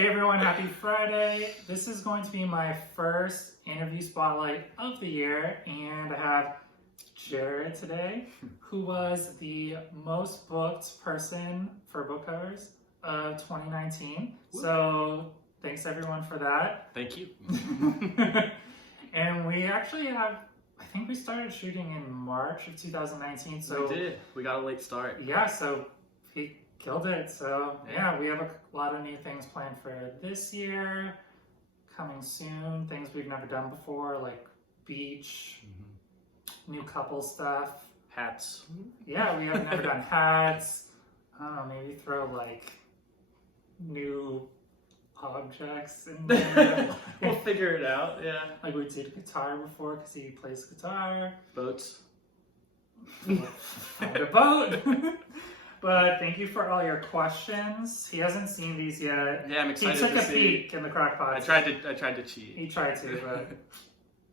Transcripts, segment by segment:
Hey everyone, happy Friday. This is going to be my first interview spotlight of the year, and I have Jered today, who was the most booked person for book covers of 2019. So thanks everyone for that. Thank you. And we actually have, I think we started shooting in March of 2019. So we did. We got a late start. Yeah, so he killed it. So yeah, we have a lot of new things planned for this year, coming soon. Things we've never done before, like beach, new couple stuff. Hats. Yeah, we have never done hats. I don't know, maybe throw like new objects in there. We'll figure it out, yeah. Like we did guitar before because he plays guitar. Boats. Found a boat. But thank you for all your questions. He hasn't seen these yet. Yeah, I'm excited He took to a see. peek in the crock pot. I tried to cheat. He tried to, but...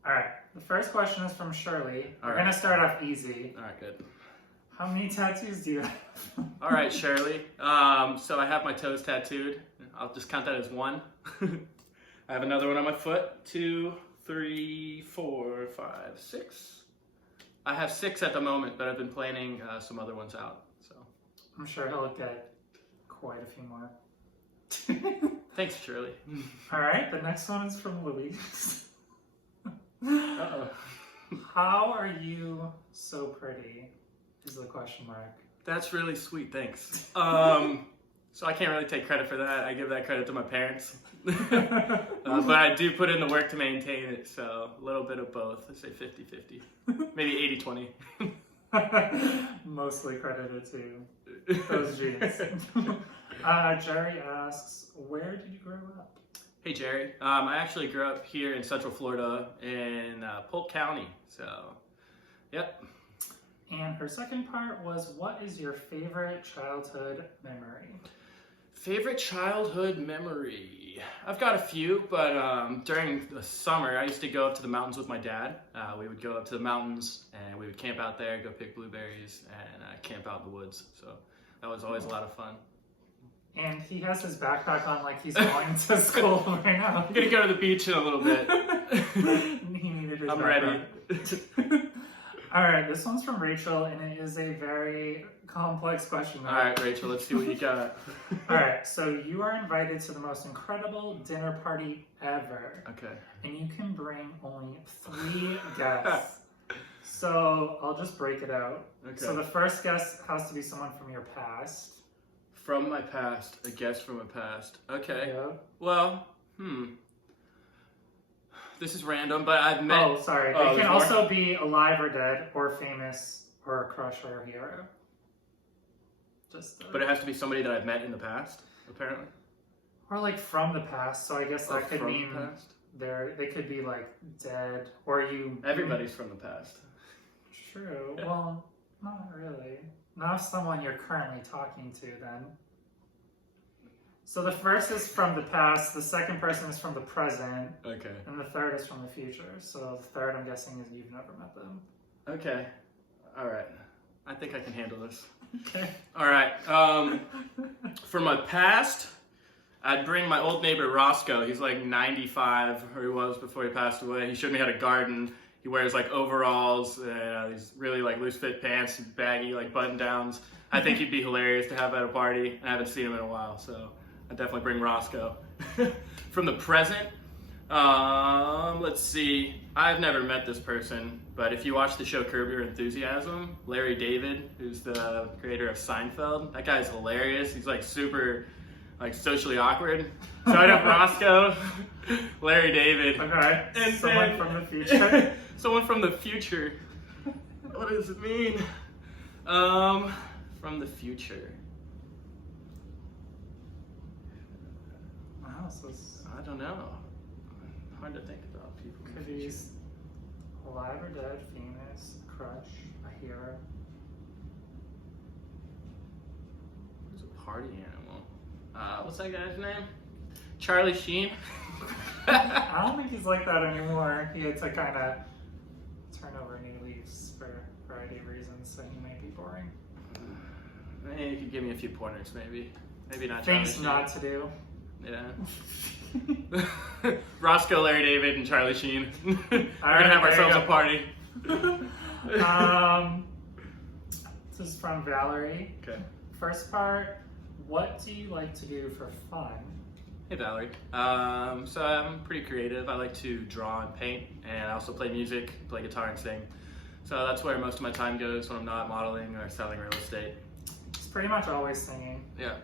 Alright, the first question is from Shirley. We're Alright. going to start off easy. Alright, good. How many tattoos do you have? Alright, Shirley. So I have my toes tattooed. I'll just count that as one. I have another one on my foot. 2, 3, 4, 5, 6. I have 6 at the moment, but I've been planning some other ones out. So I'm sure he'll get quite a few more. thanks, Shirley. Alright, the next one is from Louise. Uh-oh. How are you so pretty? Is the question mark. That's really sweet, thanks. So I can't really take credit for that. I give that credit to my parents. But I do put in the work to maintain it, so a little bit of both. I say 50-50. Maybe 80-20. Mostly credited to those genes. Jerry asks, where did you grow up? Hey, Jerry. I actually grew up here in Central Florida in Polk County, so yep. And her second part was, what is your favorite childhood memory? Favorite childhood memory? I've got a few, but during the summer, I used to go up to the mountains with my dad. We would go up to the mountains and we would camp out there, go pick blueberries, and camp out in the woods. So that was always a lot of fun. And he has his backpack on like he's going to school right now. I'm gonna go to the beach in a little bit. He needed his I'm backpack. ready. Alright, this one's from Rachel, and it is a very complex question. Alright, Rachel, let's see what you got. Alright, so you are invited to the most incredible dinner party ever. Okay. And you can bring only 3 guests. So I'll just break it out. Okay. So the first guest has to be someone from your past. From my past, a guest from my past. Okay. Yeah. Well, this is random, but I've met... Oh, sorry. They can also be alive or dead, or famous, or a crush, or a hero. Just. But it has to be somebody that I've met in the past, apparently. Or like from the past, so I guess that could mean the past? they could be like dead, or you... Everybody's from the past. True. Yeah. Well, not really. Not someone you're currently talking to, then. So the first is from the past, the second person is from the present, Okay. and the third is from the future. So the third, I'm guessing, is you've never met them. Okay. All right. I think I can handle this. Okay. All right. For my past, I'd bring my old neighbor Roscoe. He's like 95, or he was before he passed away. He showed me how to garden. He wears like overalls and these really like loose fit pants and baggy like button downs. I think he'd be hilarious to have at a party. I haven't seen him in a while, so I'd definitely bring Roscoe. From the present, let's see. I've never met this person, but if you watch the show Curb Your Enthusiasm, Larry David, who's the creator of Seinfeld, that guy's hilarious. He's like super like socially awkward. So I'd have Roscoe, Larry David. Okay. And someone then, from the future. Someone from the future. What does it mean? From the future. Wow, so I don't know. Hard to think about people. could be alive or dead, famous, crush, a hero. Who's a party animal? What's that guy's name? Charlie Sheen. I don't think he's like that anymore. He had to kind of turn over new leaves for a variety of reasons, so he might be boring. You could give me a few pointers, maybe. Maybe not. Things not to do. Yeah. Roscoe, Larry David, and Charlie Sheen. We're All right, gonna have there you ourselves go. a party. This is from Valerie. Okay. First part, what do you like to do for fun? Hey Valerie. So I'm pretty creative. I like to draw and paint, and I also play music, play guitar and sing. So that's where most of my time goes when I'm not modeling or selling real estate. It's pretty much always singing. Yeah.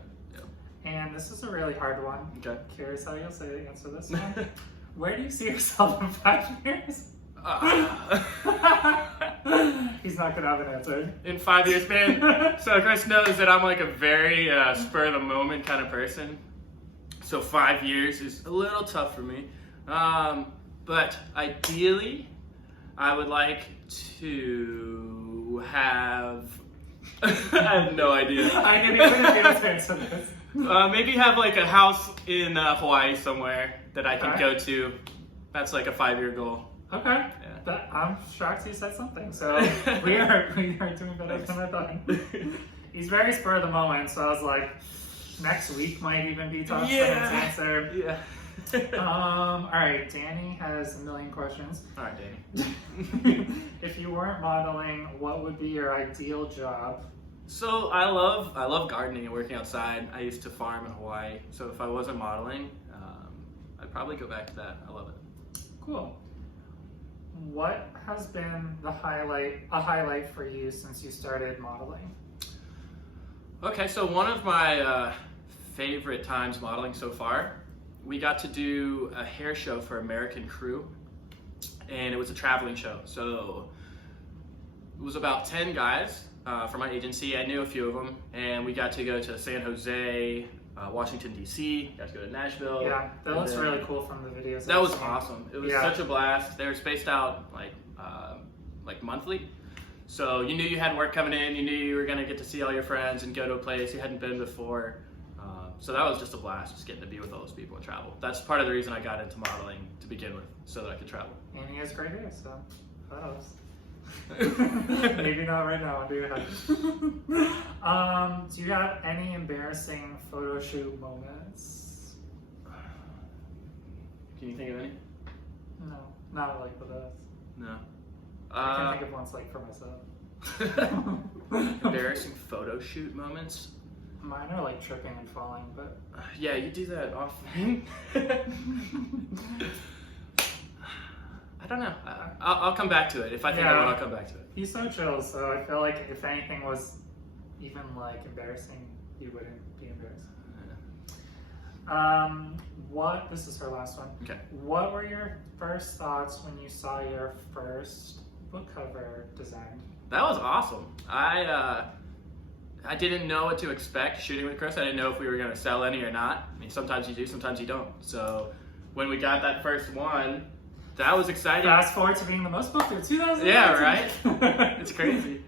And this is a really hard one. Okay. Curious how you'll say answer this one. Where do you see yourself in 5 years? He's not gonna have an answer. In 5 years, man. So Chris knows that I'm like a very spur of the moment kind of person. So 5 years is a little tough for me. But ideally, I would like to have. I have no idea. I didn't even answer this. Maybe have like a house in Hawaii somewhere that I can Okay. go to. That's like a 5-year goal. Okay. Yeah. I'm shocked you said something. So we are doing better than I thought. He's very spur of the moment, so I was like, next week might even be tough for him to answer. Yeah. All right, Danny has a million questions. All right, Danny. If you weren't modeling, what would be your ideal job? So I love gardening and working outside. I used to farm in Hawaii, so if I wasn't modeling, I'd probably go back to that. I love it. Cool. What has been a highlight for you since you started modeling? Okay, so one of my favorite times modeling so far, we got to do a hair show for American Crew, and it was a traveling show. So it was about 10 guys from my agency. I knew a few of them, and we got to go to San Jose, Washington, D.C., got to go to Nashville. Yeah, that and looks then- really cool from the videos. That I've was seen. awesome. It was Yeah. such a blast. They were spaced out like monthly. So you knew you had work coming in, you knew you were gonna get to see all your friends and go to a place you hadn't been before. So that was just a blast, just getting to be with all those people and travel. That's part of the reason I got into modeling to begin with, so that I could travel. And he has great hair, so that helps. Maybe not right now, do you have? Do you have any embarrassing photo shoot moments? Can you think of any? No, not like with us. No. I can think of ones like for myself. Embarrassing photo shoot moments? Mine are like tripping and falling, but Yeah, you do that often. I don't know. I'll come back to it. If I think of one, I'll come back to it. he's so chill, so I feel like if anything was even like embarrassing, he wouldn't be embarrassed. This is her last one. Okay. What were your first thoughts when you saw your first book cover designed? That was awesome. I didn't know what to expect shooting with Chris. I didn't know if we were going to sell any or not. I mean, sometimes you do, sometimes you don't. So when we got that first one, that was exciting. Fast forward to being the most booked of 2019. Yeah, right? It's crazy.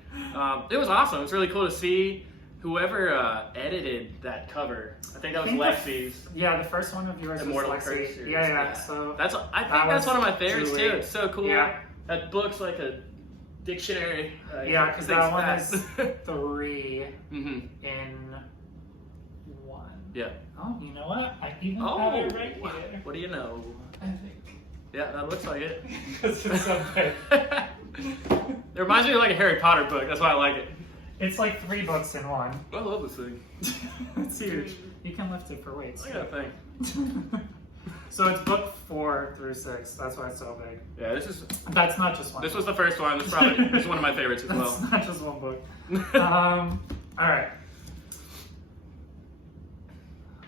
It was awesome. It was really cool to see whoever edited that cover. I think that was Lexi's. Yeah, the first one of yours Immortal was Curse Lexi. series. Yeah. So I think that that's was one of my favorites Julie. too. It's so cool. Yeah. That book's like a dictionary. yeah, because that one fast. is 3 hmm in 1. Yeah. Oh, you know what? I even Oh, have it right here. what do you know? I think. Yeah, that looks like it. Because it's so big. It reminds me of like a Harry Potter book. That's why I like it. It's like 3 books in 1. I love this thing. It's huge. You can lift it for weights. I got a thing. So it's book 4 through 6. That's why it's so big. Yeah, That's not just one. this was the first one. This is one of my favorites as well. That's not just one book. All right.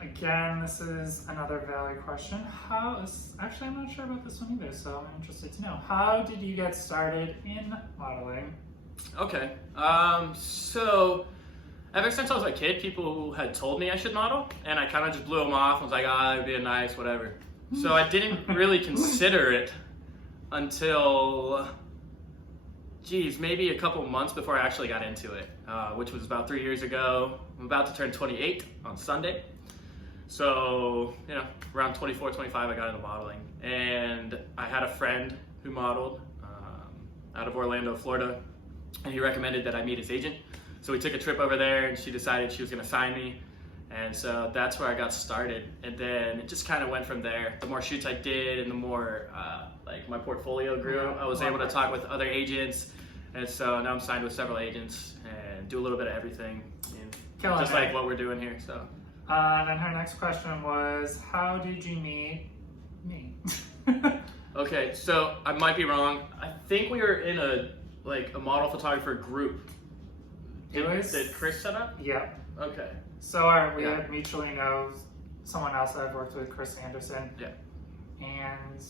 Again, this is another Valerie question. Actually, I'm not sure about this one either, so I'm interested to know. How did you get started in modeling? Okay. So ever since I was a kid, people had told me I should model, and I kind of just blew them off. I was like, it'd be nice, whatever. So I didn't really consider it until, maybe a couple months before I actually got into it, which was about 3 years ago. I'm about to turn 28 on Sunday. So, around 24, 25, I got into modeling. And I had a friend who modeled out of Orlando, Florida, and he recommended that I meet his agent. So we took a trip over there, and she decided she was going to sign me. And so that's where I got started. And then it just kind of went from there. The more shoots I did and the more like my portfolio grew, I was able to talk with other agents. And so now I'm signed with several agents and do a little bit of everything. And just like what we're doing here. So. Then her next question was, how did you meet me? Okay, so I might be wrong. I think we were in a model photographer group. Did Chris set up? Yep. Okay. So we had mutually know someone else that I've worked with, Chris Anderson. Yeah. And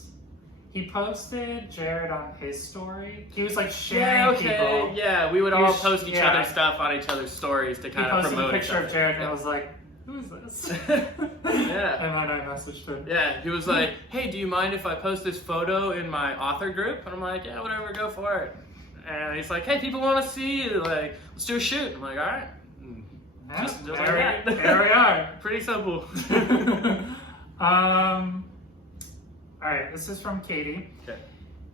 he posted Jered on his story. He was like sharing people. Yeah, we would all post each other's stuff on each other's stories to kind of promote each other. He posted a picture of Jered and I was like, who is this? Yeah. And then I messaged him. Yeah, he was like, hey, do you mind if I post this photo in my author group? And I'm like, yeah, whatever, go for it. And he's like, hey, people want to see you. Like, let's do a shoot. I'm like, all right. Yeah, just like that. There we are. Pretty simple. All right, this is from Katie. Okay.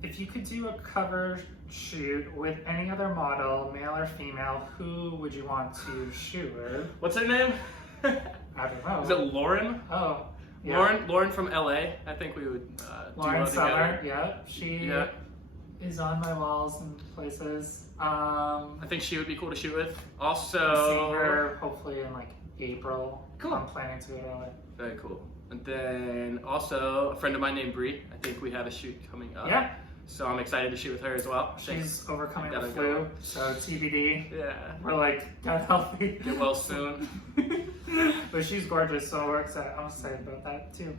If you could do a cover shoot with any other model, male or female, who would you want to shoot with? What's her name? I don't know. Is it Lauren? Oh, yeah. Lauren from LA. I think we would Lauren do Summer, together. yeah. She is on my walls and places. I think she would be cool to shoot with. Also, I'm seeing her hopefully in like April. Cool. I'm planning to go to LA. Very cool. And then also a friend of mine named Bree. I think we have a shoot coming up. Yeah. So I'm excited to shoot with her as well. She's overcoming the gotta flu, go. so TBD. Yeah. We're like, get healthy. Get well soon. But she's gorgeous, so we're excited. I'm excited about that too.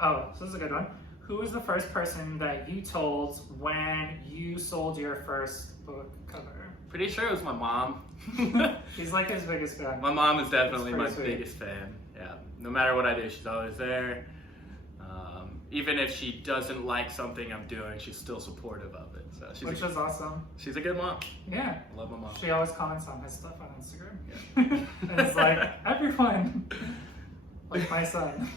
Oh, so this is a good one. Who was the first person that you told when you sold your first book cover? Pretty sure it was my mom. She's like his biggest fan. My mom is definitely my sweet. biggest fan. Yeah. No matter what I do, she's always there. Even if she doesn't like something I'm doing, she's still supportive of it. So Which is awesome. She's a good mom. Yeah. I love my mom. She always comments on his stuff on Instagram. Yeah. And it's like, everyone, like my son.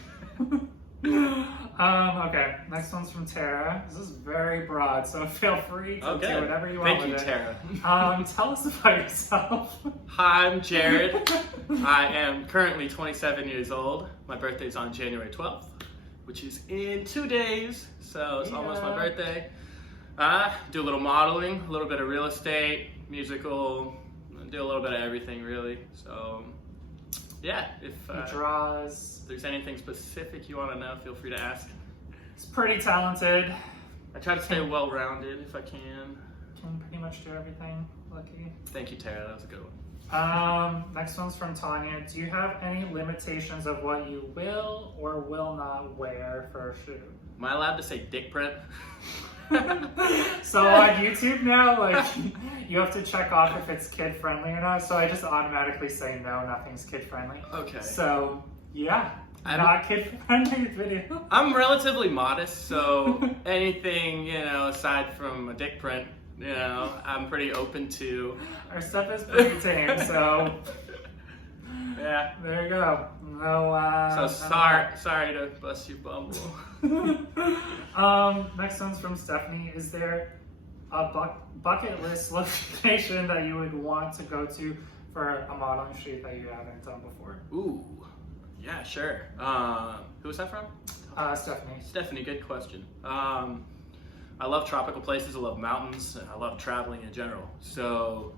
Okay, next one's from Tara. This is very broad, so feel free to do whatever you want Thank you, with Tara. it. Tell us about yourself. Hi, I'm Jered. I am currently 27 years old. My birthday's on January 12th, which is in 2 days, so it's almost my birthday. Do a little modeling, a little bit of real estate, musical, do a little bit of everything really. So yeah, if He draws. there's anything specific you want to know, feel free to ask. He's pretty talented. I try to stay well-rounded if I can. Can pretty much do everything. Lucky. Thank you, Tara. That was a good one. Next one's from Tanya. Do you have any limitations of what you will or will not wear for a shoot? Am I allowed to say dick print? So on YouTube now, like, you have to check off if it's kid friendly or not. So I just automatically say no, nothing's kid friendly. Okay. So yeah, not kid friendly video. I'm relatively modest, so anything, aside from a dick print, I'm pretty open to. Our stuff is pretty tame, so yeah. there you go. No. Sorry to bust your bumble. Next one's from Stephanie. Is there a bucket list location that you would want to go to for a modeling shoot that you haven't done before? Ooh, yeah, sure. Who was that from? Stephanie. Stephanie, good question. I love tropical places. I love mountains. And I love traveling in general. So,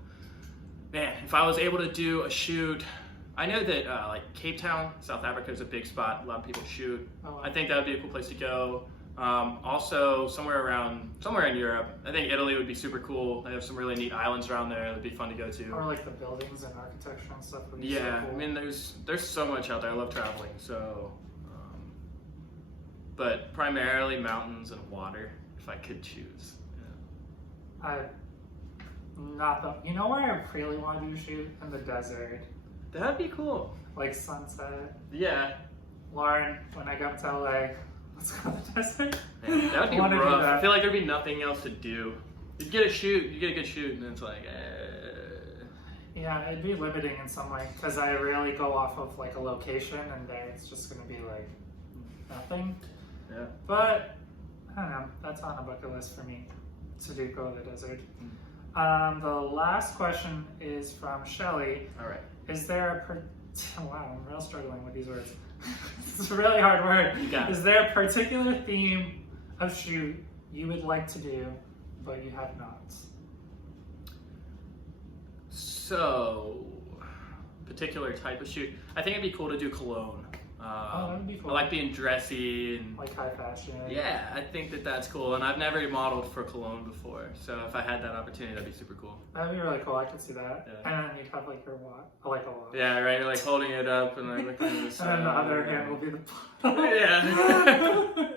man, if I was able to do a shoot. I know that like Cape Town, South Africa is a big spot. A lot of people shoot. Oh, wow. I think that would be a cool place to go. Also, somewhere in Europe. I think Italy would be super cool. They have some really neat islands around there. It'd be fun to go to. Or like the buildings and architecture and stuff would be Yeah, so cool. I mean, there's so much out there. I love traveling. So, but primarily mountains and water, if I could choose. Yeah. You know where I really want to do a shoot? In the desert. That'd be cool. Like sunset. Yeah. Lauren, when I come to LA, let's go to the desert. Man, that would be I wanna do rough. that. I feel like there'd be nothing else to do. You'd get a good shoot, and then it's like, Yeah, it'd be limiting in some way because I really go off of like a location, and there it's just gonna be like nothing. Yeah. But I don't know. That's on the bucket list for me to go to the desert. The last question is from Shelly. All right. is there a wow, I'm real struggling with these words. It's a really hard word. You got it. Is there a particular theme of shoot you would like to do, but you have not? So, particular type of shoot. I think it'd be cool to do cologne. Oh, that would be cool. I like being dressy and Like high fashion. yeah, I think that that's cool. And I've never modeled for cologne before, so if I had that opportunity, that'd be super cool. That'd be really cool. I could see that. Yeah. And then you'd have like your watch. I like a watch. Yeah, right. Like holding it up and like looking at the And sun. then the other hand will be the Yeah.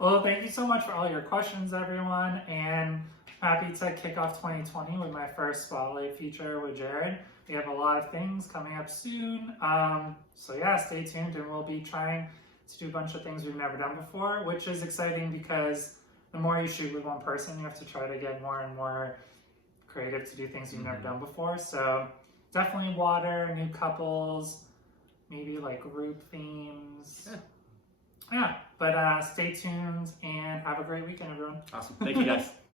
Well, thank you so much for all your questions, everyone. And happy to kick off 2020 with my first Spotlight feature with Jered. We have a lot of things coming up soon. So yeah, stay tuned and we'll be trying to do a bunch of things we've never done before, which is exciting because the more you shoot with one person, you have to try to get more and more creative to do things you've never done before. So definitely water, new couples, maybe like group themes. Yeah, but stay tuned and have a great weekend, everyone. Awesome. Thank you guys.